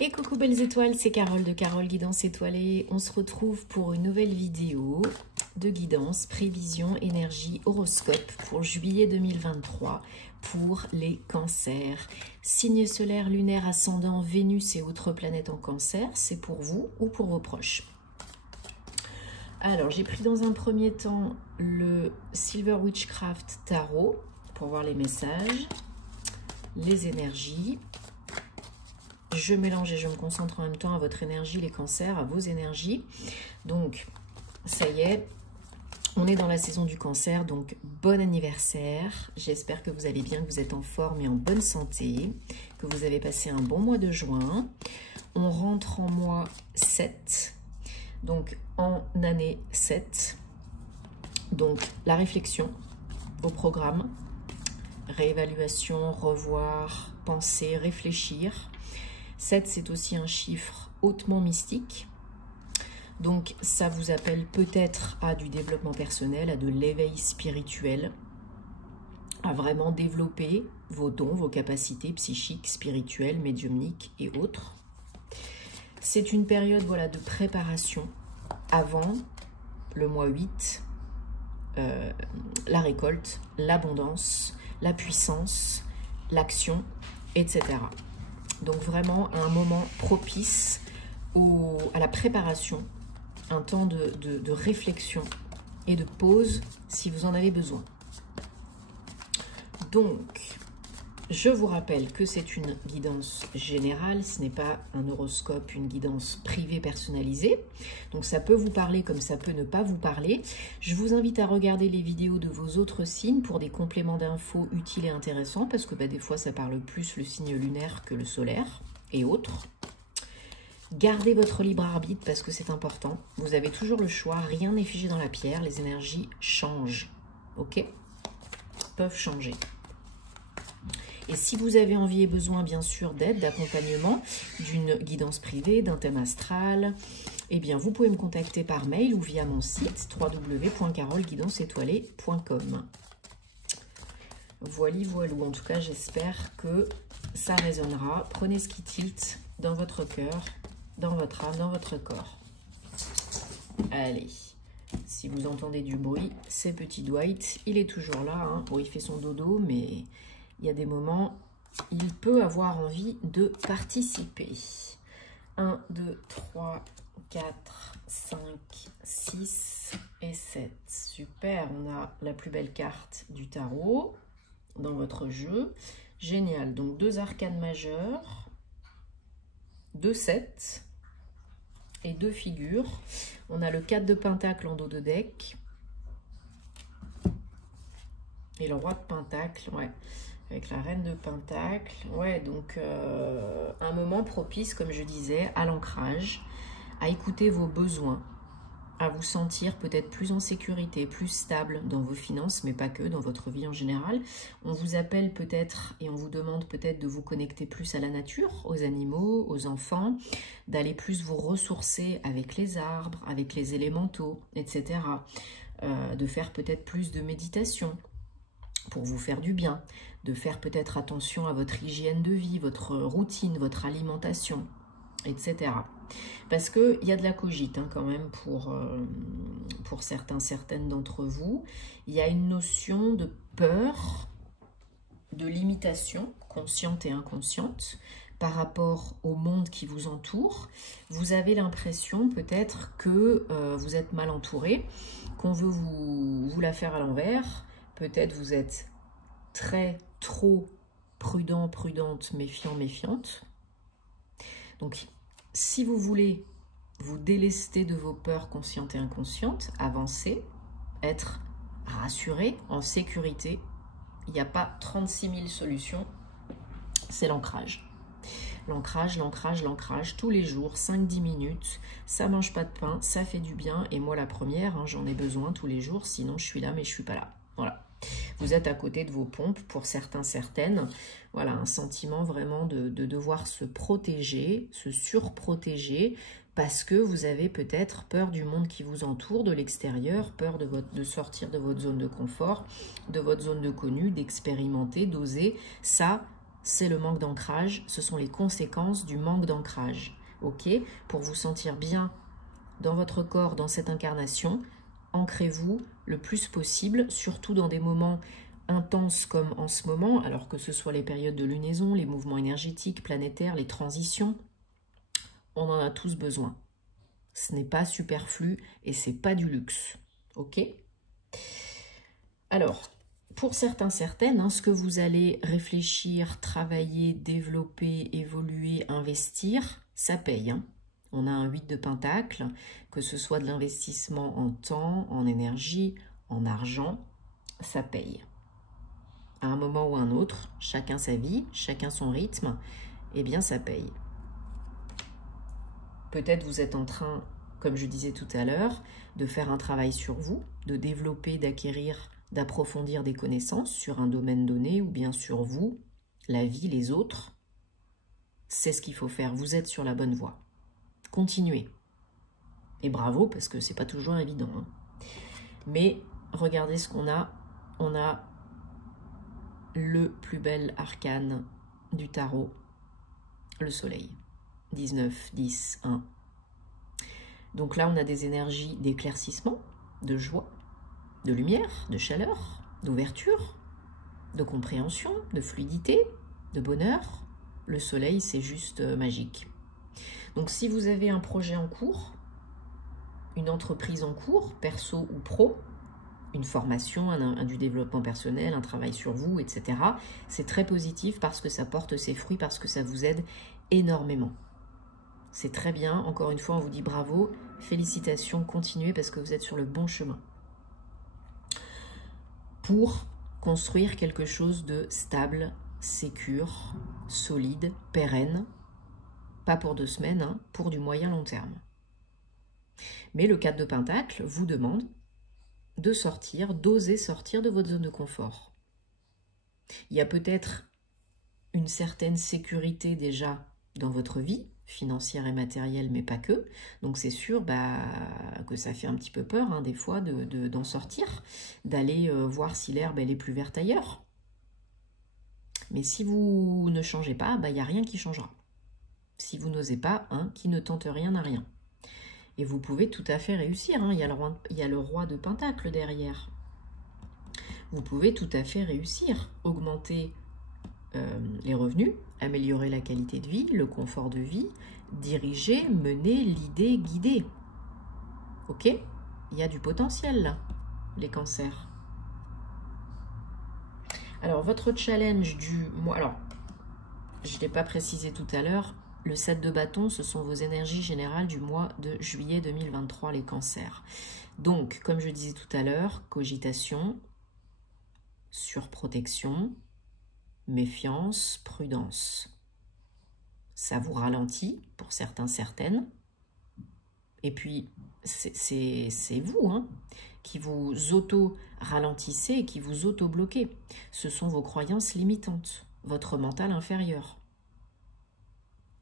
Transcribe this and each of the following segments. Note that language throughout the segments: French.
Et coucou belles étoiles, c'est Carole de Carole Guidance Étoilée. On se retrouve pour une nouvelle vidéo de guidance, prévision, énergie, horoscope pour juillet 2023 pour les cancers. Signe solaire, lunaire, ascendant, Vénus et autres planètes en cancer, c'est pour vous ou pour vos proches. Alors, j'ai pris dans un premier temps le Silver Witchcraft Tarot pour voir les messages, les énergies. Je mélange et je me concentre en même temps à votre énergie, les cancers, à vos énergies. Donc, ça y est, on est dans la saison du cancer, donc bon anniversaire. J'espère que vous allez bien, que vous êtes en forme et en bonne santé, que vous avez passé un bon mois de juin. On rentre en mois 7, donc en année 7. Donc, la réflexion, vos programmes, réévaluation, revoir, penser, réfléchir. 7, c'est aussi un chiffre hautement mystique. Donc, ça vous appelle peut-être à du développement personnel, à de l'éveil spirituel, à vraiment développer vos dons, vos capacités psychiques, spirituelles, médiumniques et autres. C'est une période, voilà, de préparation avant le mois 8, la récolte, l'abondance, la puissance, l'action, etc. Donc vraiment un moment propice à la préparation, un temps de réflexion et de pause si vous en avez besoin. Donc, je vous rappelle que c'est une guidance générale, ce n'est pas un horoscope, une guidance privée personnalisée. Donc ça peut vous parler comme ça peut ne pas vous parler. Je vous invite à regarder les vidéos de vos autres signes pour des compléments d'infos utiles et intéressants, parce que des fois ça parle plus le signe lunaire que le solaire et autres. Gardez votre libre arbitre parce que c'est important. Vous avez toujours le choix, rien n'est figé dans la pierre, les énergies changent, ok? Peuvent changer. Et si vous avez envie et besoin, bien sûr, d'aide, d'accompagnement, d'une guidance privée, d'un thème astral, eh bien, vous pouvez me contacter par mail ou via mon site www.caroleguidanceétoilée.com. Voili, voilou. En tout cas, j'espère que ça résonnera. Prenez ce qui tilte dans votre cœur, dans votre âme, dans votre corps. Allez. Si vous entendez du bruit, c'est Petit Dwight. Il est toujours là. Hein. Bon, il fait son dodo, mais... il y a des moments, il peut avoir envie de participer. 1, 2, 3, 4, 5, 6 et 7. Super, on a la plus belle carte du tarot dans votre jeu. Génial, donc 2 arcanes majeures, 2 7 et 2 figures. On a le 4 de pentacle en dos de deck. Et le roi de pentacle, ouais. Avec la reine de pentacle, ouais, donc un moment propice, comme je disais, à l'ancrage, à écouter vos besoins, à vous sentir peut-être plus en sécurité, plus stable dans vos finances, mais pas que, dans votre vie en général. On vous appelle peut-être et on vous demande peut-être de vous connecter plus à la nature, aux animaux, aux enfants, d'aller plus vous ressourcer avec les arbres, avec les élémentaux, etc. De faire peut-être plus de méditation pour vous faire du bien, de faire peut-être attention à votre hygiène de vie, votre routine, votre alimentation, etc. Parce qu'il y a de la cogite hein, quand même pour certains, certaines d'entre vous. Il y a une notion de peur, de limitation, consciente et inconsciente, par rapport au monde qui vous entoure. Vous avez l'impression peut-être que vous êtes mal entouré, qu'on veut vous la faire à l'envers. Peut-être vous êtes trop prudent, prudente, méfiant, méfiante. Donc, si vous voulez vous délester de vos peurs conscientes et inconscientes, avancer, être rassuré, en sécurité, il n'y a pas 36 000 solutions, c'est l'ancrage. L'ancrage, l'ancrage, l'ancrage, tous les jours, 5-10 minutes, ça mange pas de pain, ça fait du bien, et moi la première, hein, j'en ai besoin tous les jours, sinon je suis là mais je suis pas là. Voilà. Vous êtes à côté de vos pompes, pour certains, certaines. Voilà, un sentiment vraiment de devoir se protéger, se surprotéger, parce que vous avez peut-être peur du monde qui vous entoure, de l'extérieur, peur de sortir de votre zone de confort, de votre zone de connu, d'expérimenter, d'oser. Ça, c'est le manque d'ancrage, ce sont les conséquences du manque d'ancrage. Ok? Pour vous sentir bien dans votre corps, dans cette incarnation, ancrez-vous le plus possible, surtout dans des moments intenses comme en ce moment, alors que ce soit les périodes de lunaison, les mouvements énergétiques, planétaires, les transitions, on en a tous besoin. Ce n'est pas superflu et c'est pas du luxe. Ok? Alors, pour certains, certaines, hein, ce que vous allez réfléchir, travailler, développer, évoluer, investir, ça paye. Hein. On a un 8 de pentacle, que ce soit de l'investissement en temps, en énergie, en argent, ça paye. À un moment ou un autre, chacun sa vie, chacun son rythme, eh bien ça paye. Peut-être vous êtes en train, comme je disais tout à l'heure, de faire un travail sur vous, de développer, d'acquérir, d'approfondir des connaissances sur un domaine donné ou bien sur vous, la vie, les autres. C'est ce qu'il faut faire, vous êtes sur la bonne voie. Continuez. Et bravo, parce que c'est pas toujours évident. Hein. Mais regardez ce qu'on a. On a le plus bel arcane du tarot, le soleil. 19, 10, 1. Donc là, on a des énergies d'éclaircissement, de joie, de lumière, de chaleur, d'ouverture, de compréhension, de fluidité, de bonheur. Le soleil, c'est juste magique. Donc si vous avez un projet en cours, une entreprise en cours, perso ou pro, une formation, du développement personnel, un travail sur vous, etc., c'est très positif parce que ça porte ses fruits, parce que ça vous aide énormément. C'est très bien. Encore une fois, on vous dit bravo, félicitations, continuez parce que vous êtes sur le bon chemin. Pour construire quelque chose de stable, sécure, solide, pérenne, pas pour 2 semaines, hein, pour du moyen long terme. Mais le 4 de Pentacle vous demande de sortir, d'oser sortir de votre zone de confort. Il y a peut-être une certaine sécurité déjà dans votre vie, financière et matérielle, mais pas que. Donc c'est sûr que ça fait un petit peu peur, hein, des fois, d'en sortir, d'aller voir si l'herbe elle est plus verte ailleurs. Mais si vous ne changez pas, il n'y a rien qui changera. Si vous n'osez pas, hein, qui ne tente rien n'a rien. Et vous pouvez tout à fait réussir. Hein. Il y a le roi de Pentacle derrière. Vous pouvez tout à fait réussir, augmenter les revenus, améliorer la qualité de vie, le confort de vie, diriger, mener, leader, guider. Ok? Il y a du potentiel là, les cancers. Alors, votre challenge du mois... Alors, je ne l'ai pas précisé tout à l'heure, le 7 de bâton, ce sont vos énergies générales du mois de juillet 2023, les cancers. Donc, comme je disais tout à l'heure, cogitation, surprotection, méfiance, prudence. Ça vous ralentit pour certains, certaines. Et puis, c'est vous hein, qui vous auto-ralentissez et qui vous auto-bloquez. Ce sont vos croyances limitantes, votre mental inférieur.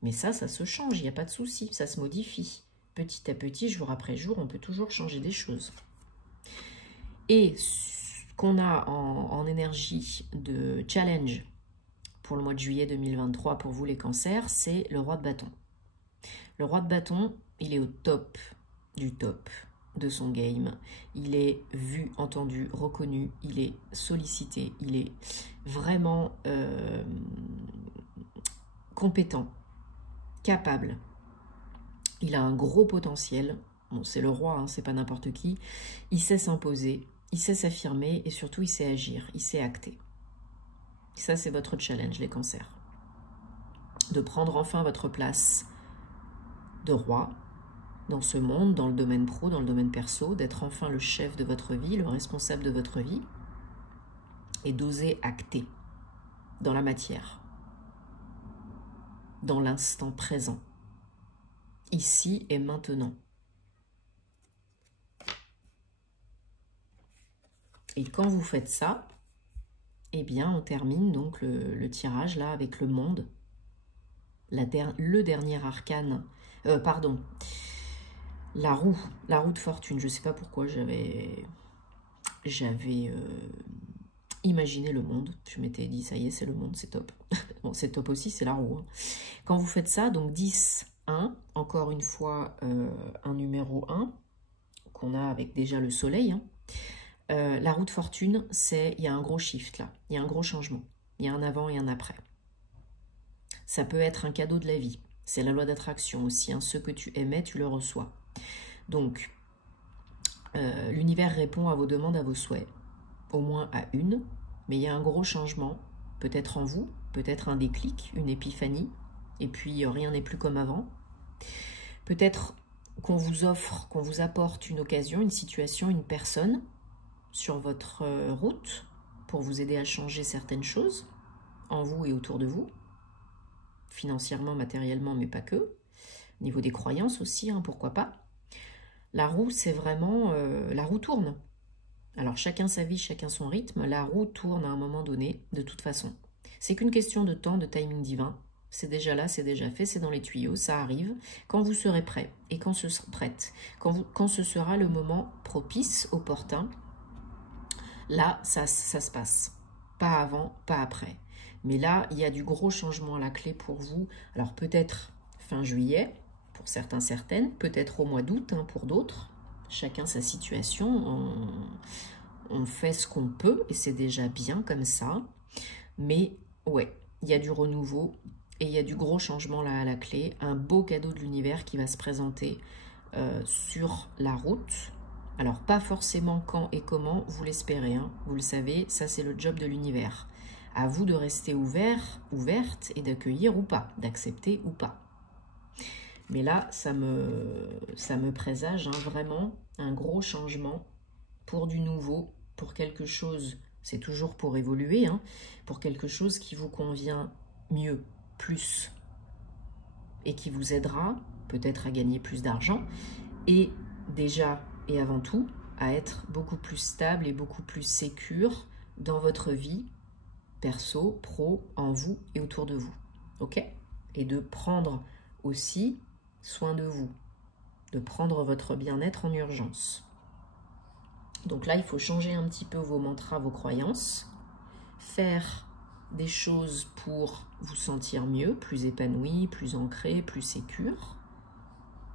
Mais ça se change, il n'y a pas de souci, ça se modifie. Petit à petit, jour après jour, on peut toujours changer des choses. Et ce qu'on a en énergie de challenge pour le mois de juillet 2023, pour vous les cancers, c'est le roi de bâton. Le roi de bâton, il est au top du top de son game. Il est vu, entendu, reconnu, il est sollicité, il est vraiment compétent, capable. Il a un gros potentiel. Bon, c'est le roi, hein, c'est pas n'importe qui. Il sait s'imposer, il sait s'affirmer et surtout il sait agir, il sait acter. Ça, c'est votre challenge, les cancers. De prendre enfin votre place de roi dans ce monde, dans le domaine pro, dans le domaine perso, d'être enfin le chef de votre vie, le responsable de votre vie, et d'oser acter dans la matière, dans l'instant présent, ici et maintenant. Et quand vous faites ça, eh bien, on termine donc le tirage là avec le monde, le dernier arcane, la roue de fortune. Je ne sais pas pourquoi j'avais imaginez le monde. Je m'étais dit, ça y est, c'est le monde, c'est top. Bon, c'est top aussi, c'est la roue. Hein. Quand vous faites ça, donc 10, 1, encore une fois, un numéro 1, qu'on a avec déjà le soleil. Hein. La roue de fortune, il y a un gros shift là, il y a un gros changement. Il y a un avant et un après. Ça peut être un cadeau de la vie. C'est la loi d'attraction aussi. Hein. Ce que tu aimais, tu le reçois. Donc, l'univers répond à vos demandes, à vos souhaits. Au moins à une. Mais il y a un gros changement. Peut-être en vous. Peut-être un déclic, une épiphanie. Et puis, rien n'est plus comme avant. Peut-être qu'on vous offre, qu'on vous apporte une occasion, une situation, une personne sur votre route pour vous aider à changer certaines choses en vous et autour de vous. Financièrement, matériellement, mais pas que. Au niveau des croyances aussi, hein, pourquoi pas. La roue, c'est vraiment... la roue tourne. Alors, chacun sa vie, chacun son rythme. La roue tourne à un moment donné, de toute façon. C'est qu'une question de temps, de timing divin. C'est déjà là, c'est déjà fait, c'est dans les tuyaux, ça arrive. Quand vous serez prêt et quand ce sera prête, quand ce sera le moment propice, opportun, là, ça se passe. Pas avant, pas après. Mais là, il y a du gros changement à la clé pour vous. Alors peut-être fin juillet, pour certains, certaines. Peut-être au mois d'août, hein, pour d'autres. Chacun sa situation. On fait ce qu'on peut et c'est déjà bien comme ça. Mais ouais, il y a du renouveau et il y a du gros changement là à la clé. Un beau cadeau de l'univers qui va se présenter sur la route. Alors, pas forcément quand et comment, vous l'espérez, hein. Vous le savez, ça c'est le job de l'univers. À vous de rester ouvert, ouverte et d'accueillir ou pas, d'accepter ou pas. Mais là, ça me présage hein, vraiment un gros changement pour du nouveau, pour quelque chose, c'est toujours pour évoluer, hein, pour quelque chose qui vous convient mieux, plus, et qui vous aidera peut-être à gagner plus d'argent, et déjà et avant tout à être beaucoup plus stable et beaucoup plus sécure dans votre vie, perso, pro, en vous et autour de vous, ok? Et de prendre aussi soin de vous, de prendre votre bien-être en urgence. Donc là, il faut changer un petit peu vos mantras, vos croyances, faire des choses pour vous sentir mieux, plus épanoui, plus ancré, plus sécure.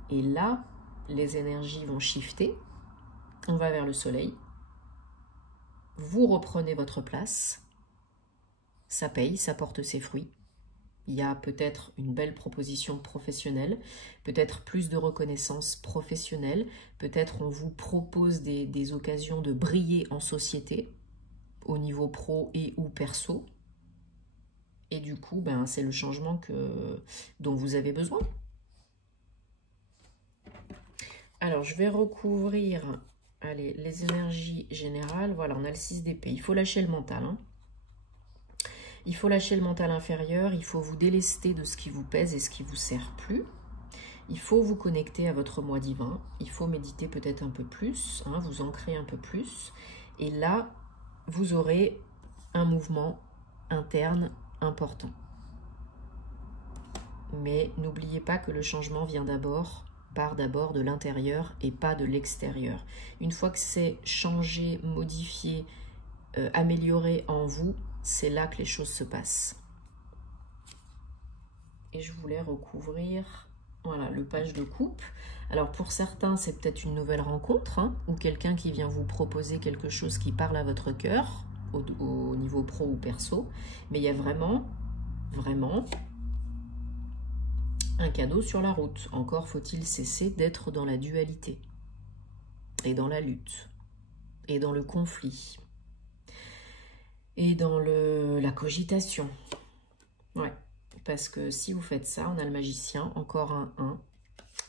Et là, les énergies vont shifter. On va vers le soleil. Vous reprenez votre place. Ça paye, ça porte ses fruits. Il y a peut-être une belle proposition professionnelle, peut-être plus de reconnaissance professionnelle, peut-être on vous propose des occasions de briller en société, au niveau pro et ou perso. Et du coup, ben, c'est le changement dont vous avez besoin. Alors, je vais recouvrir allez, les énergies générales. Voilà, on a le 6 d'épée. Il faut lâcher le mental. Hein. Il faut lâcher le mental inférieur. Il faut vous délester de ce qui vous pèse et ce qui vous sert plus. Il faut vous connecter à votre moi divin. Il faut méditer peut-être un peu plus, hein, vous ancrer un peu plus. Et là, vous aurez un mouvement interne important. Mais n'oubliez pas que le changement part d'abord de l'intérieur et pas de l'extérieur. Une fois que c'est changé, modifié, amélioré en vous, c'est là que les choses se passent. Et je voulais recouvrir voilà, le page de coupe. Alors pour certains, c'est peut-être une nouvelle rencontre hein, ou quelqu'un qui vient vous proposer quelque chose qui parle à votre cœur au niveau pro ou perso. Mais il y a vraiment un cadeau sur la route. Encore faut-il cesser d'être dans la dualité et dans la lutte et dans le conflit et dans la cogitation. Ouais, parce que si vous faites ça, on a le magicien, encore un 1,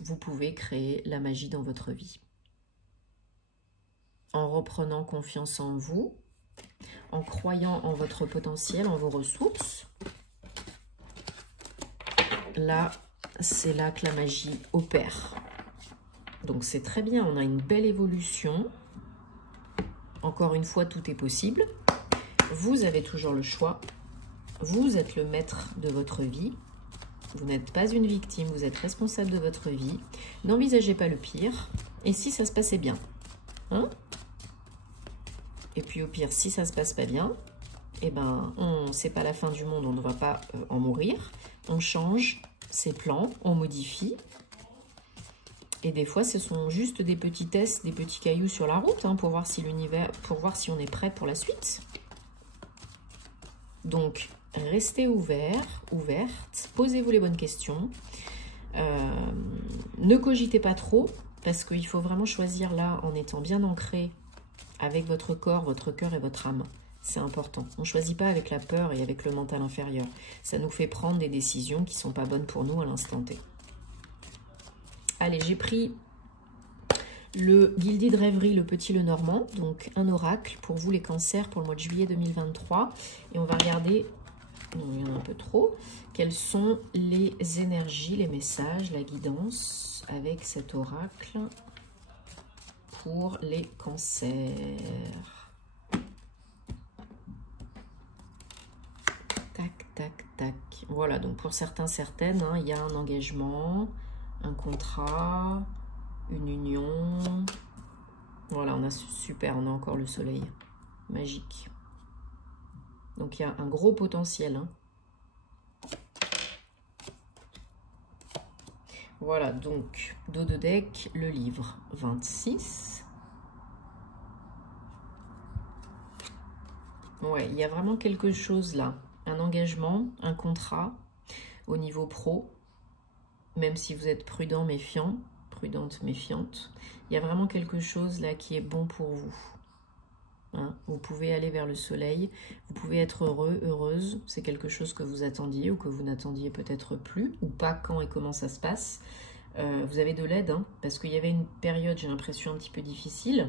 vous pouvez créer la magie dans votre vie. En reprenant confiance en vous, en croyant en votre potentiel, en vos ressources. Là, c'est là que la magie opère. Donc c'est très bien, on a une belle évolution. Encore une fois, tout est possible. Vous avez toujours le choix. Vous êtes le maître de votre vie. Vous n'êtes pas une victime, vous êtes responsable de votre vie. N'envisagez pas le pire. Et si ça se passait bien hein? Et puis au pire, si ça se passe pas bien, eh ben, c'est pas la fin du monde, on ne va pas en mourir. On change ses plans, on modifie. Et des fois, ce sont juste des petits tests, des petits cailloux sur la route, hein, pour voir si on est prêt pour la suite. Donc, restez ouvert, ouverte, posez-vous les bonnes questions. Ne cogitez pas trop, parce qu'il faut vraiment choisir là en étant bien ancré avec votre corps, votre cœur et votre âme. C'est important. On ne choisit pas avec la peur et avec le mental inférieur. Ça nous fait prendre des décisions qui ne sont pas bonnes pour nous à l'instant T. Allez, j'ai pris le Guildé de Rêverie, le Petit Le Normand, donc un oracle pour vous les cancers pour le mois de juillet 2023. Et on va regarder, non, il y en a un peu trop, quelles sont les énergies, les messages, la guidance avec cet oracle pour les cancers. Tac, tac, tac. Voilà, donc pour certains, certaines, hein, il y a un engagement, un contrat, une union. Voilà, on a super, on a encore le soleil. Magique. Donc il y a un gros potentiel. Hein. Voilà, donc dos de deck, le livre 26. Ouais, il y a vraiment quelque chose là. Un engagement, un contrat au niveau pro. Même si vous êtes prudent, méfiant, prudente, méfiante. Il y a vraiment quelque chose là qui est bon pour vous. Hein, vous pouvez aller vers le soleil, vous pouvez être heureux, heureuse, c'est quelque chose que vous attendiez ou que vous n'attendiez peut-être plus, ou pas quand et comment ça se passe. Vous avez de l'aide, hein, parce qu'il y avait une période, j'ai l'impression, un petit peu difficile.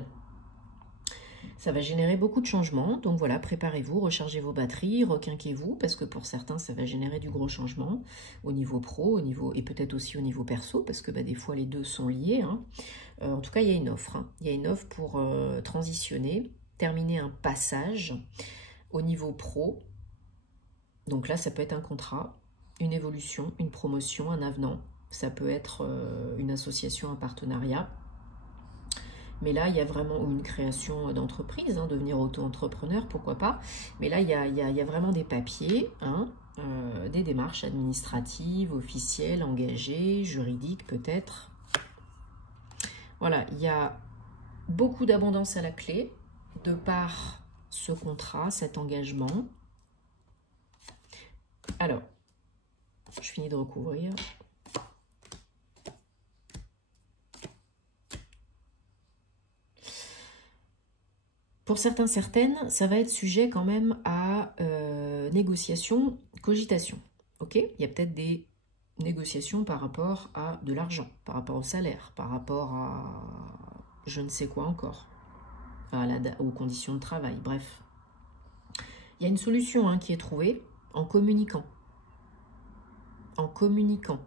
Ça va générer beaucoup de changements, donc voilà, préparez-vous, rechargez vos batteries, requinquez-vous, parce que pour certains, ça va générer du gros changement au niveau pro, et peut-être aussi au niveau perso, parce que des fois, les deux sont liés. Hein. En tout cas, il y a une offre. Hein. Il y a une offre pour transitionner, terminer un passage au niveau pro. Donc là, ça peut être un contrat, une évolution, une promotion, un avenant. Ça peut être une association, un partenariat. Mais là, il y a vraiment une création d'entreprise, hein, devenir auto-entrepreneur, pourquoi pas. Mais là, il y a vraiment des papiers, hein, des démarches administratives, officielles, engagées, juridiques peut-être. Voilà, il y a beaucoup d'abondance à la clé, de par ce contrat, cet engagement. Alors, je finis de recouvrir. Pour certains, certaines, ça va être sujet quand même à négociation, cogitation. Ok, il y a peut-être des négociations par rapport à de l'argent, par rapport au salaire, par rapport à je ne sais quoi encore, aux conditions de travail, bref. Il y a une solution hein, qui est trouvée en communiquant. En communiquant.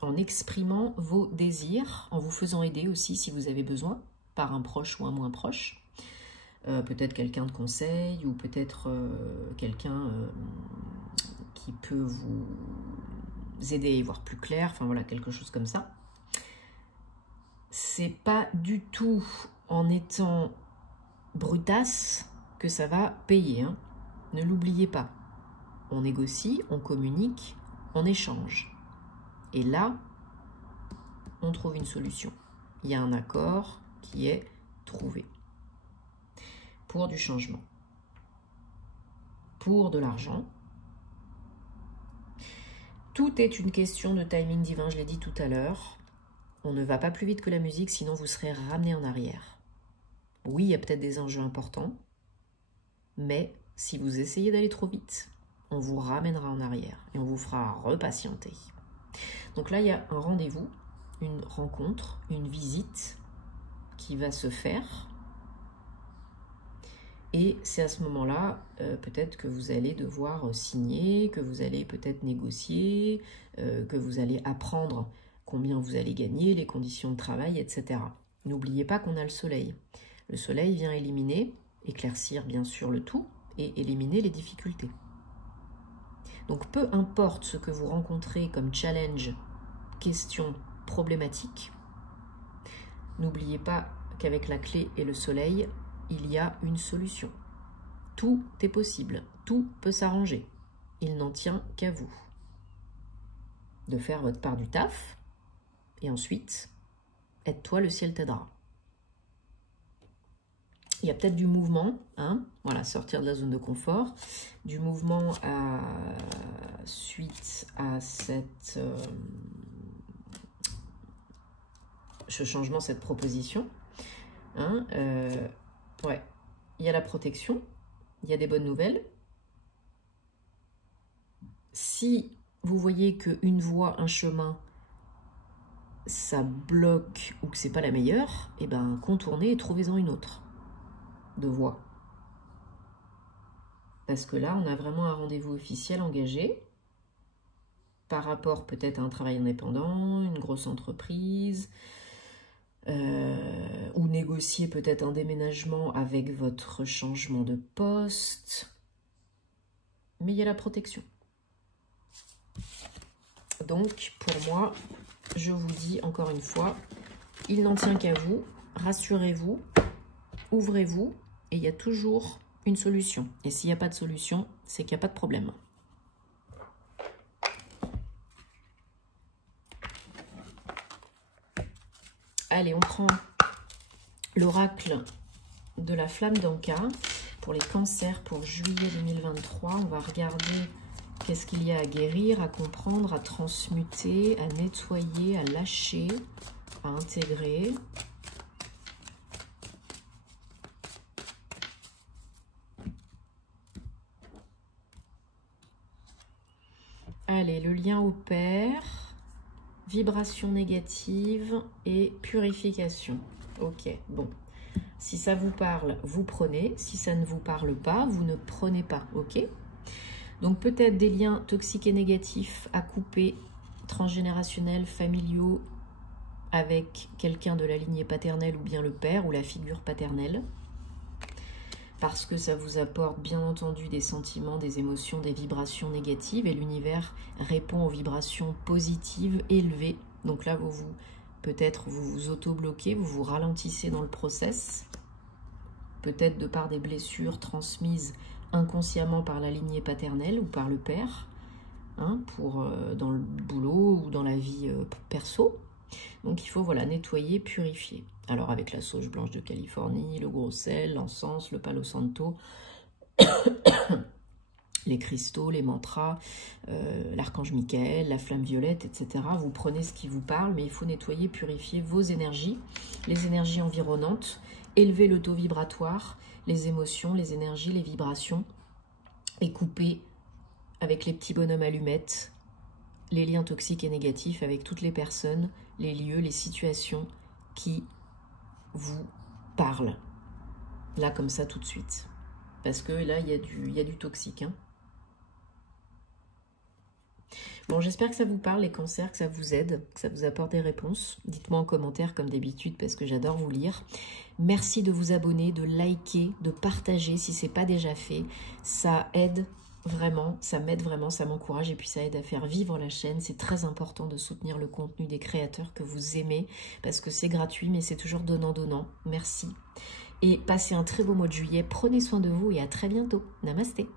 En exprimant vos désirs, en vous faisant aider aussi si vous avez besoin, par un proche ou un moins proche, peut-être quelqu'un de conseil ou peut-être quelqu'un qui peut vous aider à y voir plus clair, enfin voilà, quelque chose comme ça. C'est pas du tout en étant brutasse que ça va payer, hein. Ne l'oubliez pas. On négocie, on communique, on échange. Et là, on trouve une solution. Il y a un accord qui est trouvé pour du changement, pour de l'argent. Tout est une question de timing divin, je l'ai dit tout à l'heure. On ne va pas plus vite que la musique, sinon vous serez ramené en arrière. Oui, il y a peut-être des enjeux importants, mais si vous essayez d'aller trop vite, on vous ramènera en arrière et on vous fera repatienter. Donc là, il y a un rendez-vous, une rencontre, une visite qui va se faire. Et c'est à ce moment-là, peut-être que vous allez devoir signer, que vous allez peut-être négocier, que vous allez apprendre combien vous allez gagner, les conditions de travail, etc. N'oubliez pas qu'on a le soleil. Le soleil vient éliminer, éclaircir bien sûr le tout, et éliminer les difficultés. Donc peu importe ce que vous rencontrez comme challenge, question, problématique, n'oubliez pas qu'avec la clé et le soleil, il y a une solution. Tout est possible, tout peut s'arranger. Il n'en tient qu'à vous de faire votre part du taf, et ensuite, aide-toi, le ciel t'aidera. Il y a peut-être du mouvement, hein, voilà, sortir de la zone de confort, du mouvement suite à cette, ce changement, cette proposition. Hein, ouais, il y a la protection, il y a des bonnes nouvelles. Si vous voyez qu'une voie, un chemin, ça bloque ou que c'est pas la meilleure, eh ben contournez et trouvez-en une autre de voie. Parce que là, on a vraiment un rendez-vous officiel engagé par rapport peut-être à un travail indépendant, une grosse entreprise, ou négocier peut-être un déménagement avec votre changement de poste. Mais il y a la protection. Donc, pour moi, je vous dis encore une fois, il n'en tient qu'à vous, rassurez-vous, ouvrez-vous, et il y a toujours une solution. Et s'il n'y a pas de solution, c'est qu'il n'y a pas de problème. Allez, on prend l'oracle de la flamme d'Anka pour les cancers pour juillet 2023. On va regarder qu'est-ce qu'il y a à guérir, à comprendre, à transmuter, à nettoyer, à lâcher, à intégrer. Allez, le lien au père, vibration négative et purification. Ok, bon. Si ça vous parle, vous prenez. Si ça ne vous parle pas, vous ne prenez pas. Ok? Donc peut-être des liens toxiques et négatifs à couper, transgénérationnels, familiaux, avec quelqu'un de la lignée paternelle ou bien le père ou la figure paternelle. Parce que ça vous apporte bien entendu des sentiments, des émotions, des vibrations négatives. Et l'univers répond aux vibrations positives, élevées. Donc là, peut-être vous vous auto-bloquez, vous vous ralentissez dans le process. Peut-être de par des blessures transmises inconsciemment par la lignée paternelle ou par le père, hein, dans le boulot ou dans la vie perso. Donc il faut voilà, nettoyer, purifier. Alors avec la sauge blanche de Californie, le gros sel, l'encens, le palo santo, les cristaux, les mantras, l'archange Michael, la flamme violette, etc. Vous prenez ce qui vous parle, mais il faut nettoyer, purifier vos énergies, les énergies environnantes, élever le taux vibratoire, les émotions, les énergies, les vibrations, et couper avec les petits bonhommes allumettes les liens toxiques et négatifs avec toutes les personnes, les lieux, les situations qui vous parlent. Là, comme ça, tout de suite. Parce que là, il y a du toxique. Hein. Bon, j'espère que ça vous parle, les cancers, que ça vous aide, que ça vous apporte des réponses. Dites-moi en commentaire, comme d'habitude, parce que j'adore vous lire. Merci de vous abonner, de liker, de partager si ce n'est pas déjà fait. Ça aide vraiment, ça m'aide vraiment, ça m'encourage et puis ça aide à faire vivre la chaîne. C'est très important de soutenir le contenu des créateurs que vous aimez parce que c'est gratuit, mais c'est toujours donnant-donnant. Merci. Et passez un très beau mois de juillet. Prenez soin de vous et à très bientôt. Namasté.